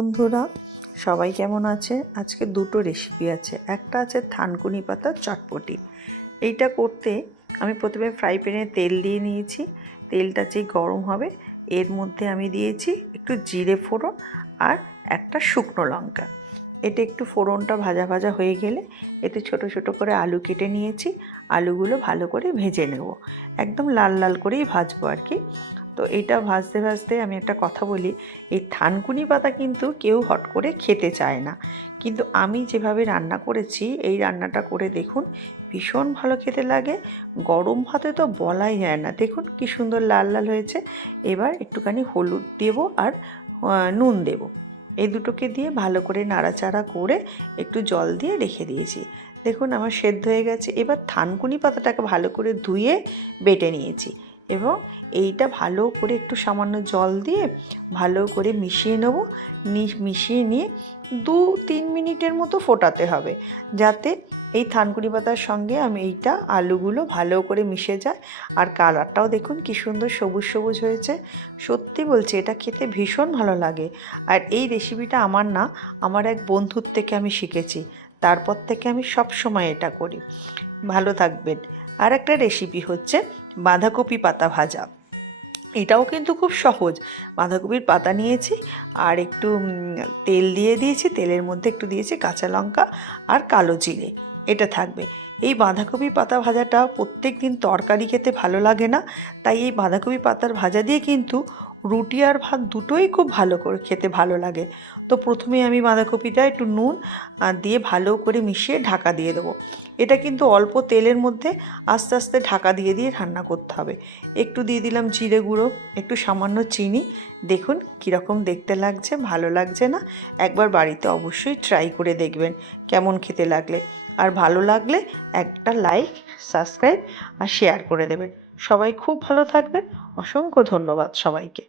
বন্ধুরা, সবাই কেমন আছে? আজকে দুটো রেসিপি আছে। একটা আছে থানকুনি পাতার চটপটি। এইটা করতে আমি প্রথমে ফ্রাই প্যানে তেল দিয়ে নিয়েছি। তেলটা যেই গরম হবে এর মধ্যে আমি দিয়েছি একটু জিরে ফোড়ন আর একটা শুকনো লঙ্কা। এটা একটু ফোড়নটা ভাজা ভাজা হয়ে গেলে এতে ছোট ছোট করে আলু কেটে নিয়েছি। আলুগুলো ভালো করে ভেজে নেব, একদম লাল লাল করেই ভাজবো আর কি। তো এটা ভাজতে ভাজতে আমি একটা কথা বলি, এই থানকুনি পাতা কিন্তু কেউ হট করে খেতে চায় না, কিন্তু আমি যেভাবে রান্না করেছি এই রান্নাটা করে দেখুন, ভীষণ ভালো খেতে লাগে। গরম ভাতে তো বলাই যায় না। দেখুন কি সুন্দর লাল লাল হয়েছে। এবার একটুখানি হলুদ দেব আর নুন দেব। এই দুটোকে দিয়ে ভালো করে নাড়াচাড়া করে একটু জল দিয়ে রেখে দিয়েছি। দেখুন আমার সেদ্ধ হয়ে গেছে। এবার থানকুনি পাতাটাকে ভালো করে ধুয়ে বেটে নিয়েছি এবং এইটা ভালো করে একটু সামান্য জল দিয়ে ভালো করে মিশিয়ে নেব। মিশিয়ে নিয়ে 2-3 মিনিটের মতো ফোটাতে হবে, যাতে এই থানকুনি পাতার সঙ্গে আমি এইটা আলুগুলো ভালো করে মিশে যায়। আর কালারটাও দেখুন কি সুন্দর সবুজ সবুজ হয়েছে। সত্যি বলছি, এটা খেতে ভীষণ ভালো লাগে। আর এই রেসিপিটা আমার না, আমার এক বন্ধুর থেকে আমি শিখেছি। তারপর থেকে আমি সব সময় এটা করি। ভালো থাকবেন। আর একটা রেসিপি হচ্ছে বাঁধাকপি পাতা ভাজা। এটাও কিন্তু খুব সহজ। বাঁধাকপির পাতা নিয়েছি আর একটু তেল দিয়ে দিয়েছি। তেলের মধ্যে একটু দিয়েছি কাঁচা লঙ্কা আর কালো জিরে। এটা থাকবে। এই বাঁধাকপি পাতা ভাজাটা প্রত্যেক দিন তরকারি খেতে ভালো লাগে না, তাই এই বাঁধাকপি পাতার ভাজা দিয়ে কিন্তু রুটি আর ভাত দুটোই খুব ভালো করে খেতে ভালো লাগে। তো প্রথমে আমি বাঁধাকপিটা একটু নুন দিয়ে ভালো করে মিশিয়ে ঢাকা দিয়ে দেবো। এটা কিন্তু অল্প তেলের মধ্যে আস্তে আস্তে ঢাকা দিয়ে দিয়ে রান্না করতে হবে। একটু দিয়ে দিলাম জিরে গুঁড়ো, একটু সামান্য চিনি। দেখুন কীরকম দেখতে লাগছে, ভালো লাগছে না? একবার বাড়িতে অবশ্যই ট্রাই করে দেখবেন কেমন খেতে লাগলে। আর ভালো লাগলে একটা লাইক, সাবস্ক্রাইব আর শেয়ার করে দেবেন। সবাই খুব ভালো থাকবেন। অসংখ্য ধন্যবাদ সবাইকে।